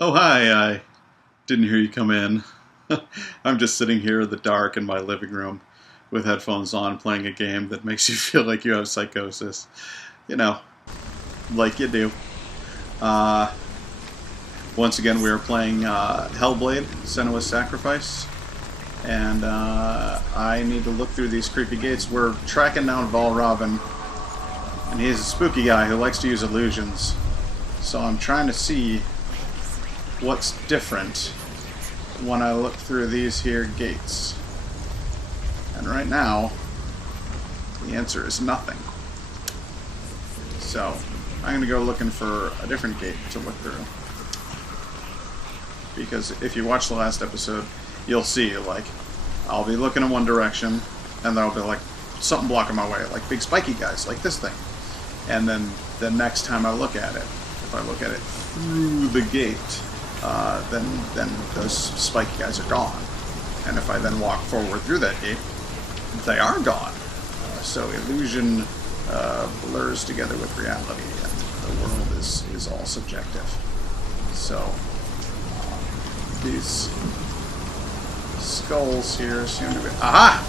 Oh, hi, I didn't hear you come in. I'm just sitting here in the dark in my living room with headphones on playing a game that makes you feel like you have psychosis. You know, like you do. Uh, Once again, we are playing Hellblade, Senua's Sacrifice. And I need to look through these creepy gates. We're tracking down Valravn, and he's a spooky guy who likes to use illusions. So I'm trying to see what's different when I look through these here gates. And right now, the answer is nothing. So, I'm going to go looking for a different gate to look through. Because if you watch the last episode, you'll see, like, I'll be looking in one direction, and there'll be, like, something blocking my way, like big spiky guys, like this thing. And then the next time I look at it, if I look at it through the gate, then those spiky guys are gone. And if I then walk forward through that gate, they are gone. So illusion blurs together with reality, and the world is all subjective. So these skulls here seem to be... Aha!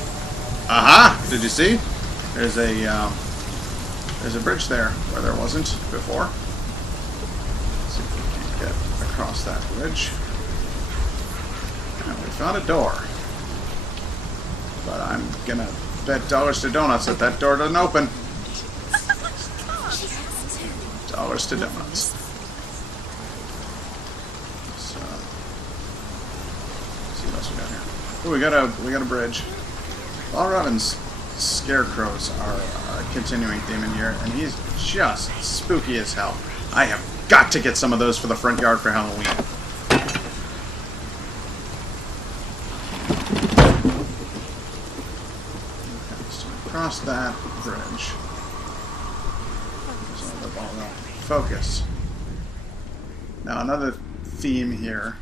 Aha! Did you see? There's a bridge there where there wasn't before. Let's see if we can get across that bridge. And we found a door. But I'm gonna bet dollars to donuts that that door doesn't open. Dollars to donuts. So, let's see what else we got here. Oh, we got a bridge. Valravn's scarecrows are a continuing theme in here, and he's just spooky as hell. I have got to get some of those for the front yard for Halloween. Okay, so across that bridge. So the Valravn. Focus. Now another theme here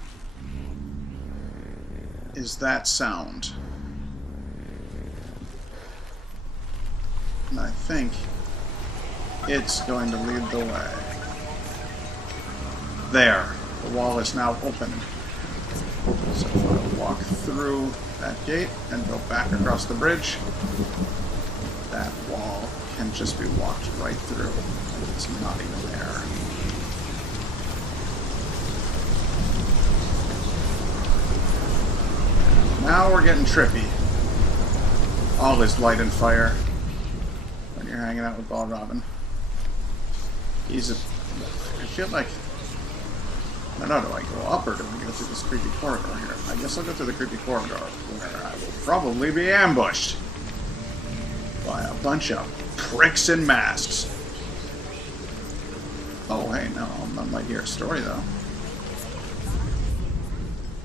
is that sound. And I think it's going to lead the way. There. The wall is now open. So if I walk through that gate and go back across the bridge, that wall can just be walked right through. It's not even there. Now we're getting trippy. All is light and fire. You're hanging out with Valravn. I feel like... I don't know, do I go up or do I go through this creepy corridor here? I guess I'll go through the creepy corridor, where I will probably be ambushed by a bunch of pricks in masks. Oh, hey, no, I might hear a story, though.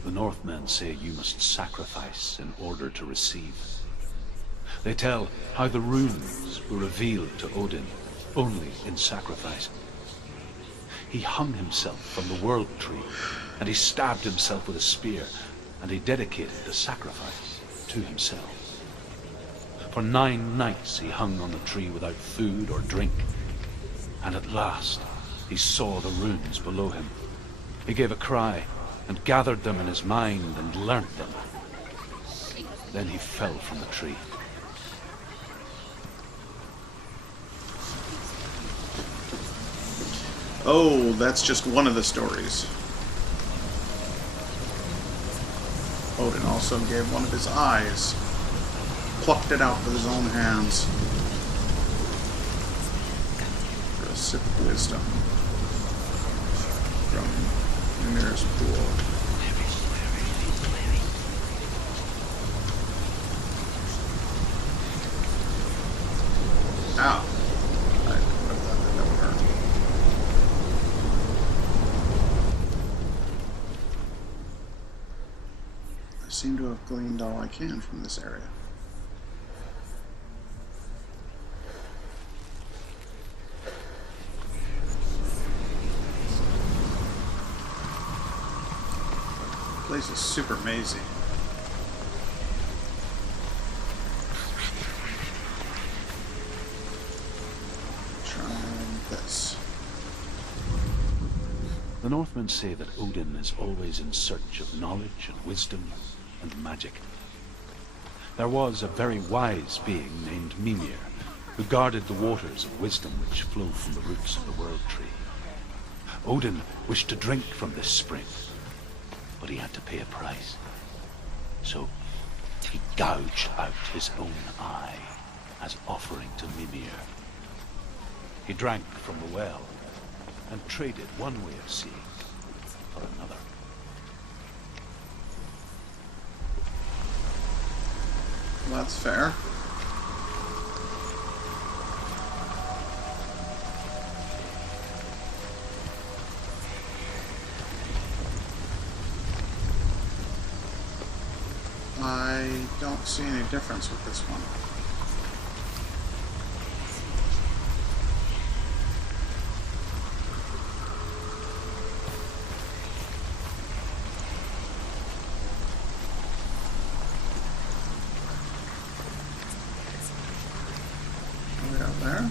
The Northmen say you must sacrifice in order to receive. They tell how the runes were revealed to Odin only in sacrifice. He hung himself from the world tree, and he stabbed himself with a spear, and he dedicated the sacrifice to himself. For 9 nights he hung on the tree without food or drink, and at last he saw the runes below him. He gave a cry, and gathered them in his mind and learnt them. Then he fell from the tree. Oh, that's just one of the stories. Odin also gave one of his eyes. Plucked it out with his own hands. For a sip of wisdom. From Ymir's pool. Ow. I seem to have gleaned all I can from this area. The place is super mazy. Try this. The Northmen say that Odin is always in search of knowledge and wisdom and magic. There was a very wise being named Mimir, who guarded the waters of wisdom which flow from the roots of the World Tree. Odin wished to drink from this spring, but he had to pay a price. So he gouged out his own eye as offering to Mimir. He drank from the well and traded one way of seeing for another. That's fair. I don't see any difference with this one. Way out there.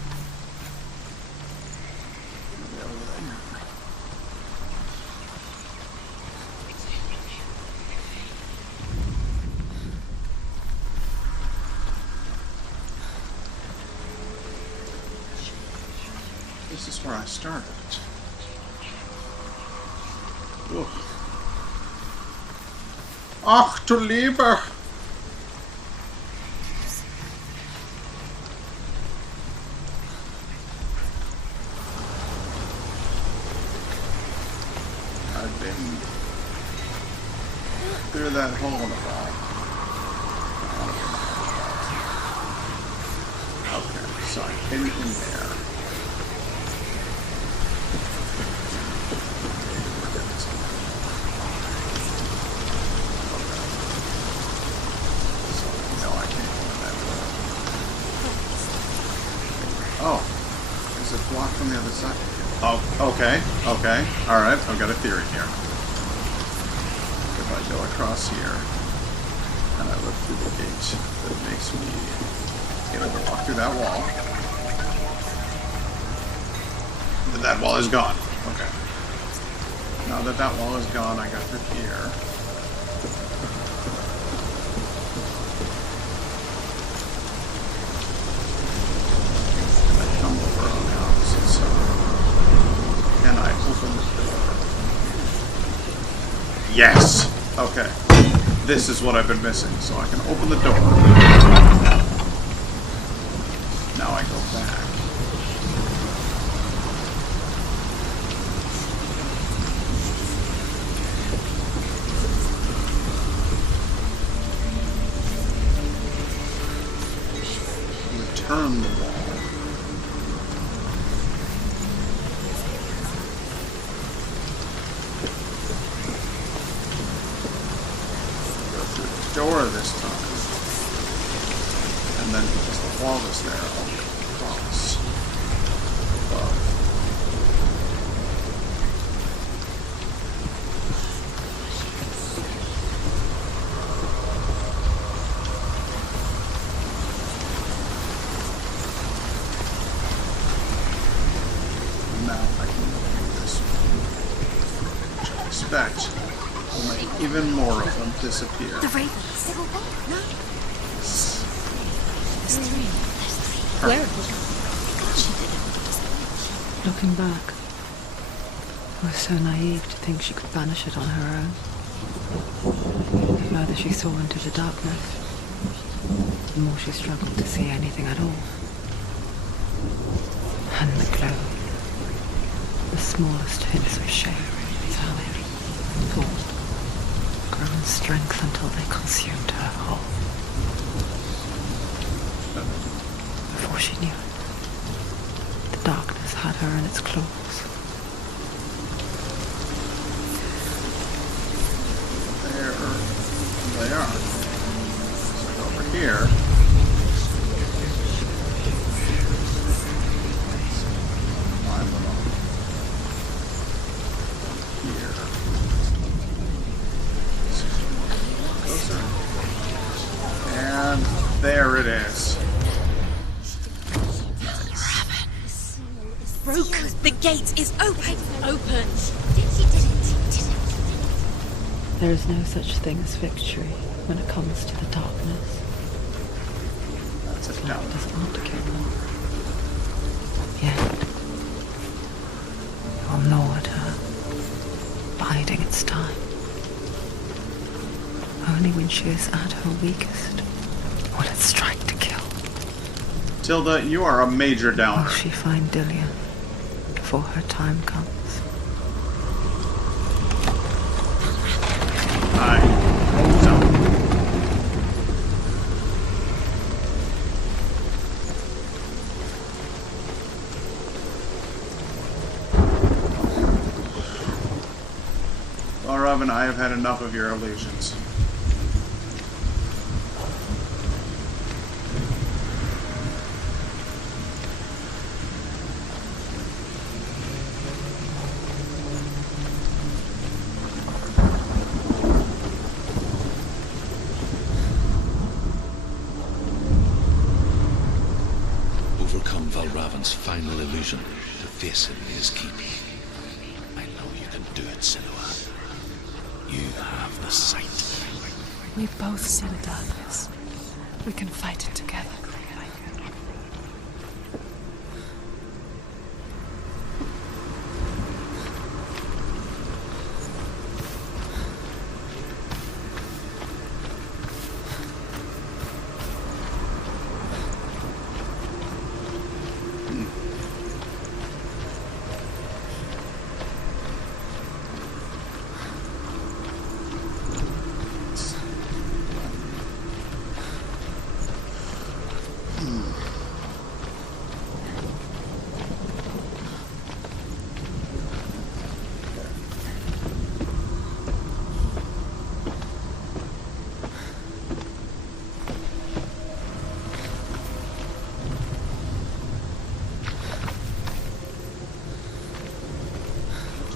Way over there. This is where I started. Ugh. Ach, du Lieber! I've been through that hole in the wall. Okay, so I hit it in there. Oh, is it blocked from the other side? Oh, okay, okay, alright, I've got a theory here. If I go across here, and I look through the gate that makes me able to walk through that wall, then that wall is gone. Okay. Now that that wall is gone, I go through here. Can I open the door? Yes! Okay. This is what I've been missing, so I can open the door. Now I go back. Return the wall. Door this time, and then because the wall is there, I'll get across above. And now I can do this one, which I expect will make even more of them disappear. The ravens. They're all there. No. There's three. Where? Looking back, I was so naive to think she could banish it on her own. The further she saw into the darkness, the more she struggled to see anything at all. And the glow, the smallest hints of shape, sound, thought, grow in strength until they consumed her whole. Before she knew it, the darkness had her in its claws. There they are. So over here. Climb them up. Here. Closer. And there it is. Broke. The gate is open. Opened. There is no such thing as victory when it comes to the darkness. That's a Life doubt. doesn't want to kill them. Yet, it will gnaw at her, biding its time. Only when she is at her weakest will it strike to kill. Tilda, you are a major downer. Will she find Dillian before her time comes? I hope so. Valravn, I have had enough of your illusions. Overcome Valravn's final illusion to face him in his keep. I know you can do it, Senua. You have the sight. We both see the darkness. We can fight it together.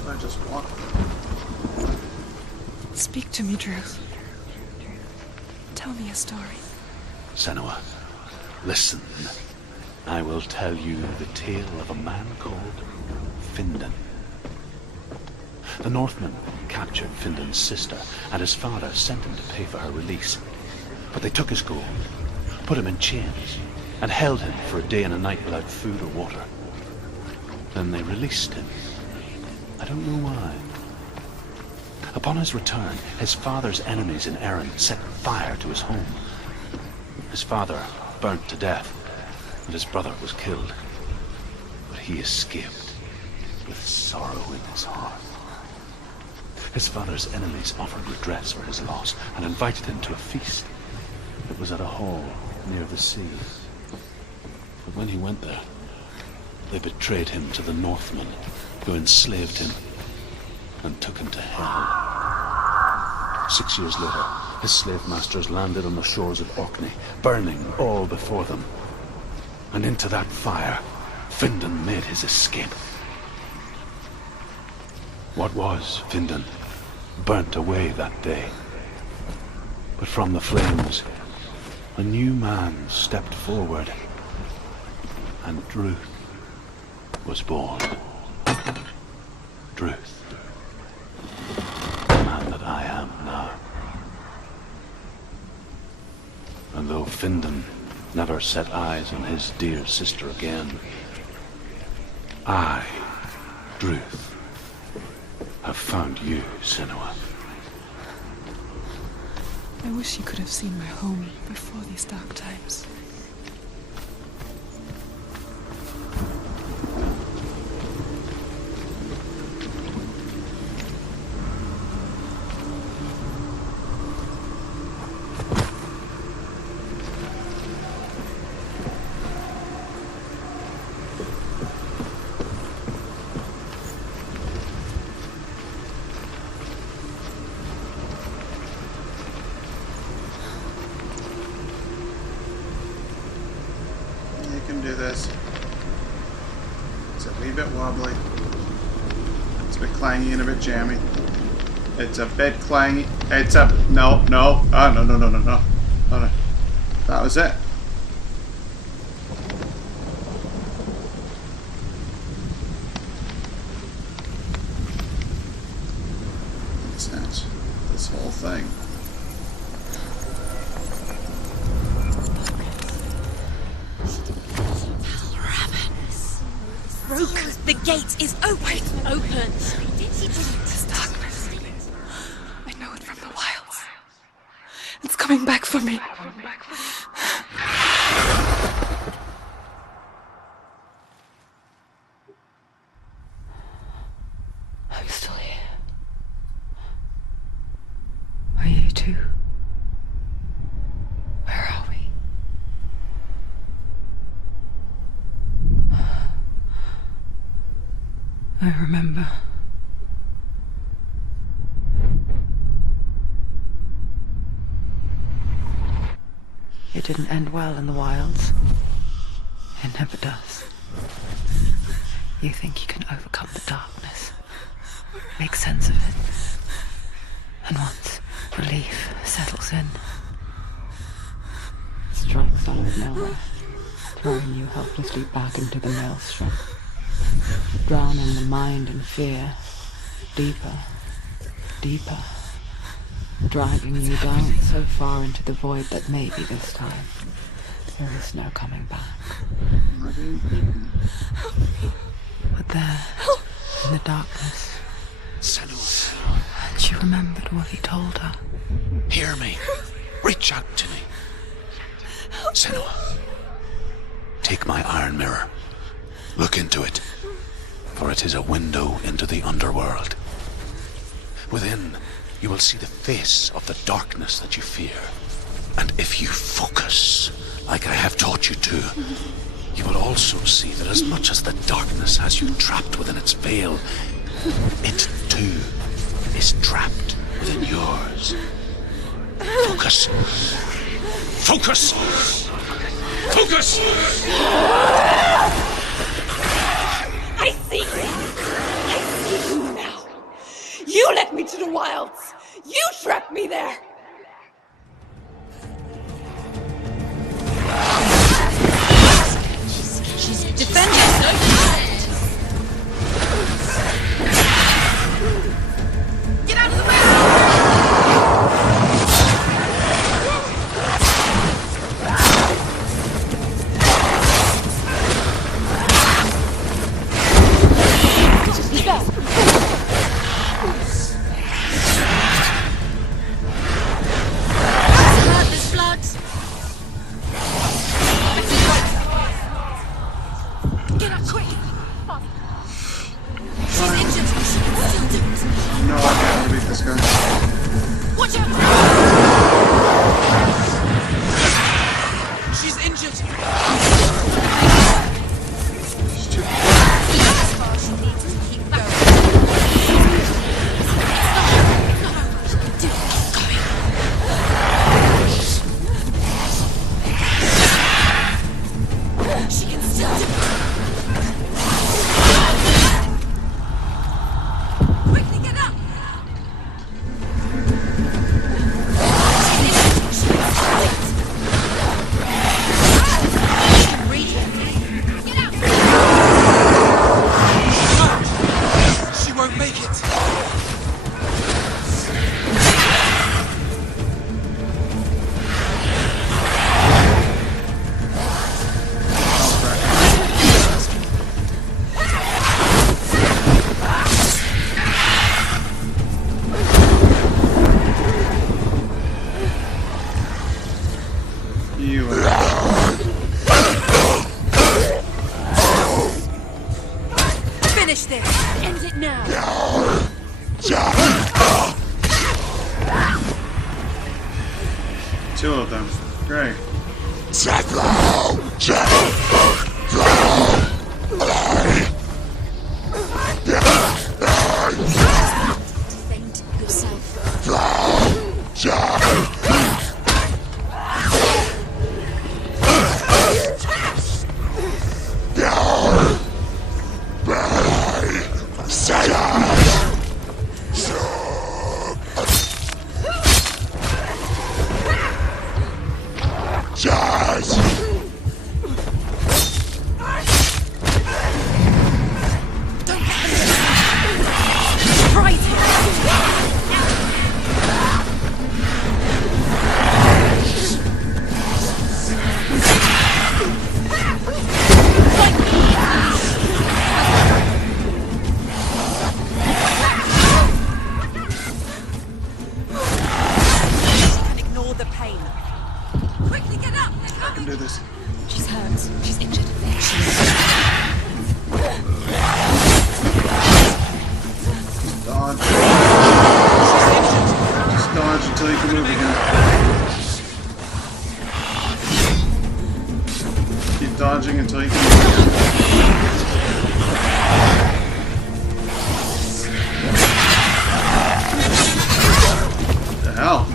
I just walk. Speak to me, Drew. Tell me a story. Senua, listen. I will tell you the tale of a man called Findan. The Northmen captured Findan's sister, and his father sent him to pay for her release. But they took his gold, put him in chains, and held him for a day and a night without food or water. Then they released him. I don't know why. Upon his return, his father's enemies in Erin set fire to his home. His father burnt to death, and his brother was killed. But he escaped with sorrow in his heart. His father's enemies offered redress for his loss and invited him to a feast. It was at a hall near the sea. But when he went there, they betrayed him to the Northmen, who enslaved him and took him to hell. 6 years later, his slave masters landed on the shores of Orkney, burning all before them. And into that fire, Findan made his escape. What was Findan burnt away that day. But from the flames, a new man stepped forward, and Druth was born. Druth. The man that I am now. And though Findan never set eyes on his dear sister again, I, Druth, have found you, Senua. I wish you could have seen my home before these dark times. Do this. It's a wee bit wobbly. It's a bit clangy and a bit jammy. It's a bit clangy. It's a no. Oh no. Oh no. That was it. gate is open. Open. This darkness. I know it from the wilds. It's coming back for me. I'm still here. Are you too? Where are we? I remember. It didn't end well in the wilds. It never does. You think you can overcome the darkness, make sense of it, and once relief settles in, it strikes out of nowhere, throwing you helplessly back into the maelstrom, drowning the mind in fear, deeper, deeper, dragging you down so far into the void that maybe this time there is no coming back. But there, in the darkness, Senua, she remembered what he told her. hear me. Reach out to me. Senua, take my iron mirror. Look into it, for it is a window into the underworld. Within, you will see the face of the darkness that you fear. And if you focus, like I have taught you to, you will also see that as much as the darkness has you trapped within its veil, it too is trapped within yours. Focus. Focus! Focus! I see you. I see you now. You led me to the wilds. You trapped me there. She's defending so fast. Get out of the way! No, I can't beat this guy. Watch out! She's injured. She's too That's far she needs to keep going. Keep going. She can still do it. Quickly get up! She won't make it. You Finish this! End it now! two of them. Great. Defend yourself. pain. Quickly get up! I can do this. She's hurt. She's injured. Dodge. Just dodge until you can move again. Keep dodging until you can move again. What the hell?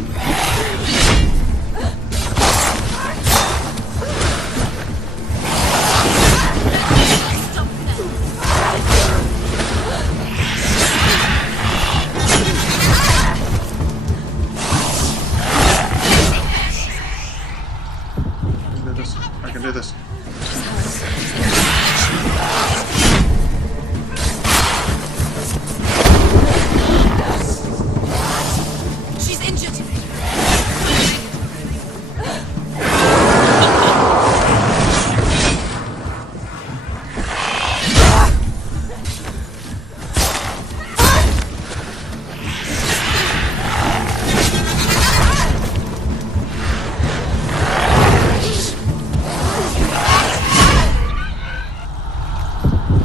I can do this. She's injured.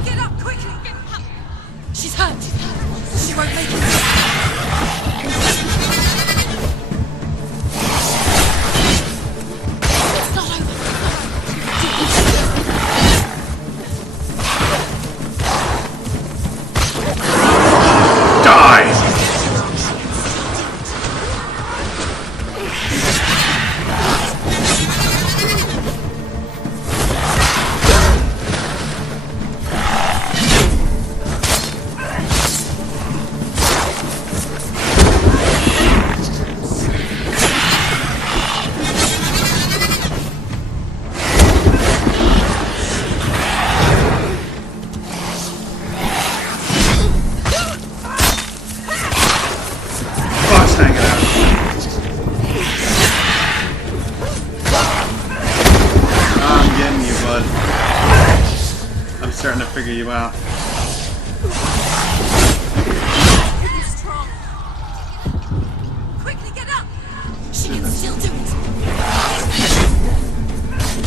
Get up quickly. She's hurt. She won't make it. It's not over. Die! Fox hanging out. I'm getting you, bud. I'm starting to figure you out. You're strong. Quickly get up. She can still do it.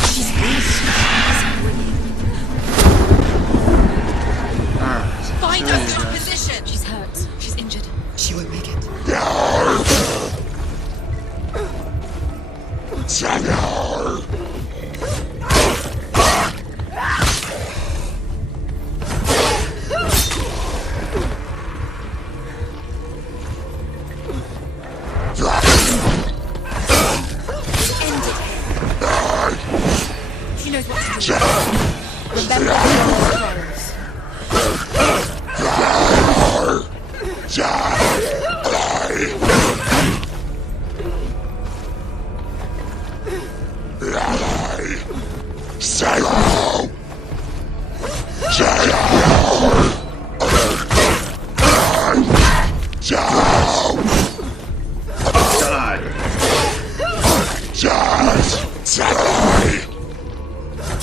She's Alright. find Sure a you good guys. position. She's hurt. She's injured. She won't make it. She knows what to do. Remember the scrolls. God.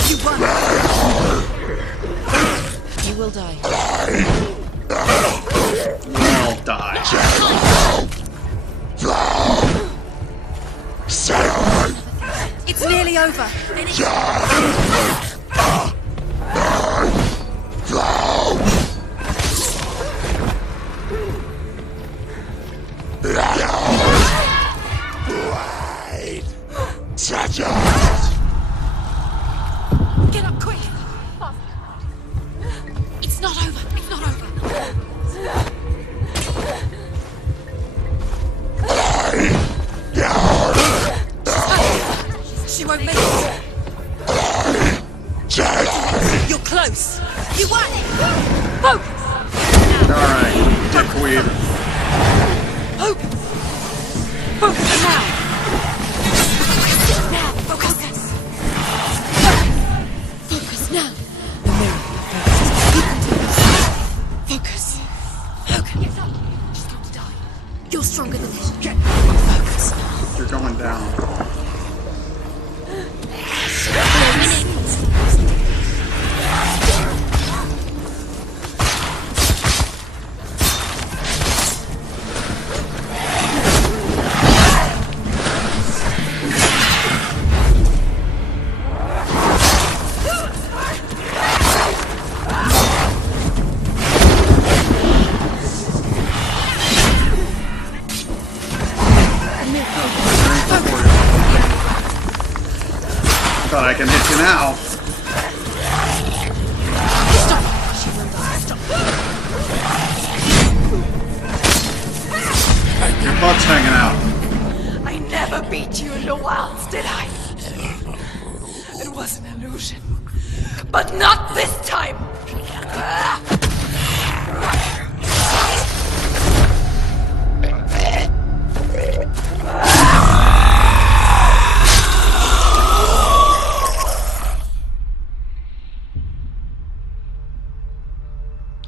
You won. You will die. We'll die. It's nearly over. Finish. Get up quick. It's not over. It's not over. She won't make it. You're close. You won. Focus. Alright, dickweed. Focus. Focus now. Now. Focus. Focus now. The mirror. Focus. Focus. She's going to die. You're stronger than this. Focus. You're going down. Thought I can hit you now. Your butt's hanging out. I never beat you in the wilds, did I? It was an illusion. But not this time!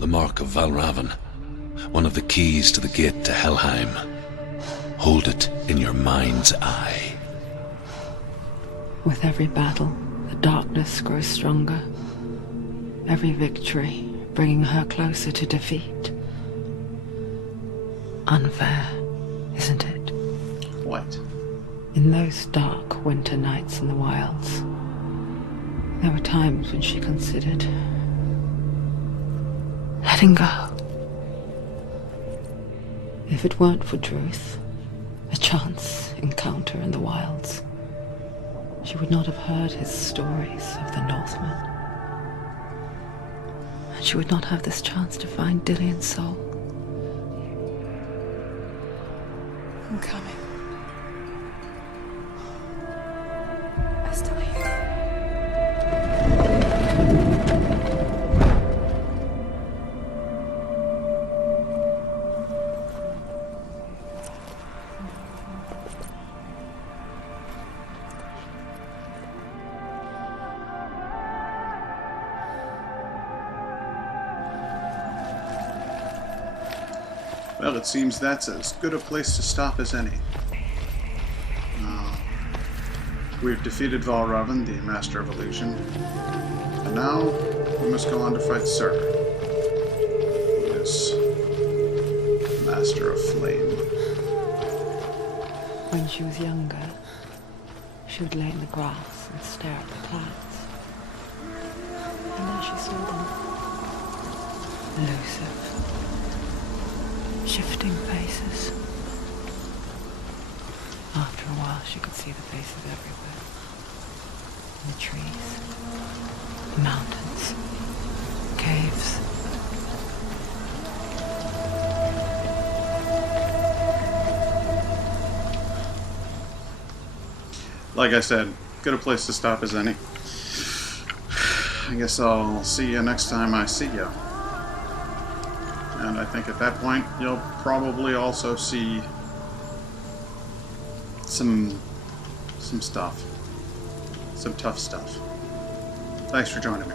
The mark of Valravn, one of the keys to the gate to Helheim. Hold it in your mind's eye. With every battle, the darkness grows stronger. Every victory bringing her closer to defeat. Unfair, isn't it? What? In those dark winter nights in the wilds, there were times when she considered letting go. If it weren't for Druth, a chance encounter in the wilds, she would not have heard his stories of the Northmen. And she would not have this chance to find Dillion's soul. I'm coming. I still hear you. Well, it seems that's as good a place to stop as any. We've defeated Valravn, the Master of Illusion. And now, we must go on to fight Sir, who is Master of Flame. When she was younger, she would lay in the grass and stare at the clouds. And then she saw them. Elusive. Shifting faces. After a while, she could see the faces everywhere. In the trees, the mountains, caves. Like I said, good a place to stop as any. I guess I'll see you next time I see you. And I think at that point, you'll probably also see some stuff. Some tough stuff. Thanks for joining me.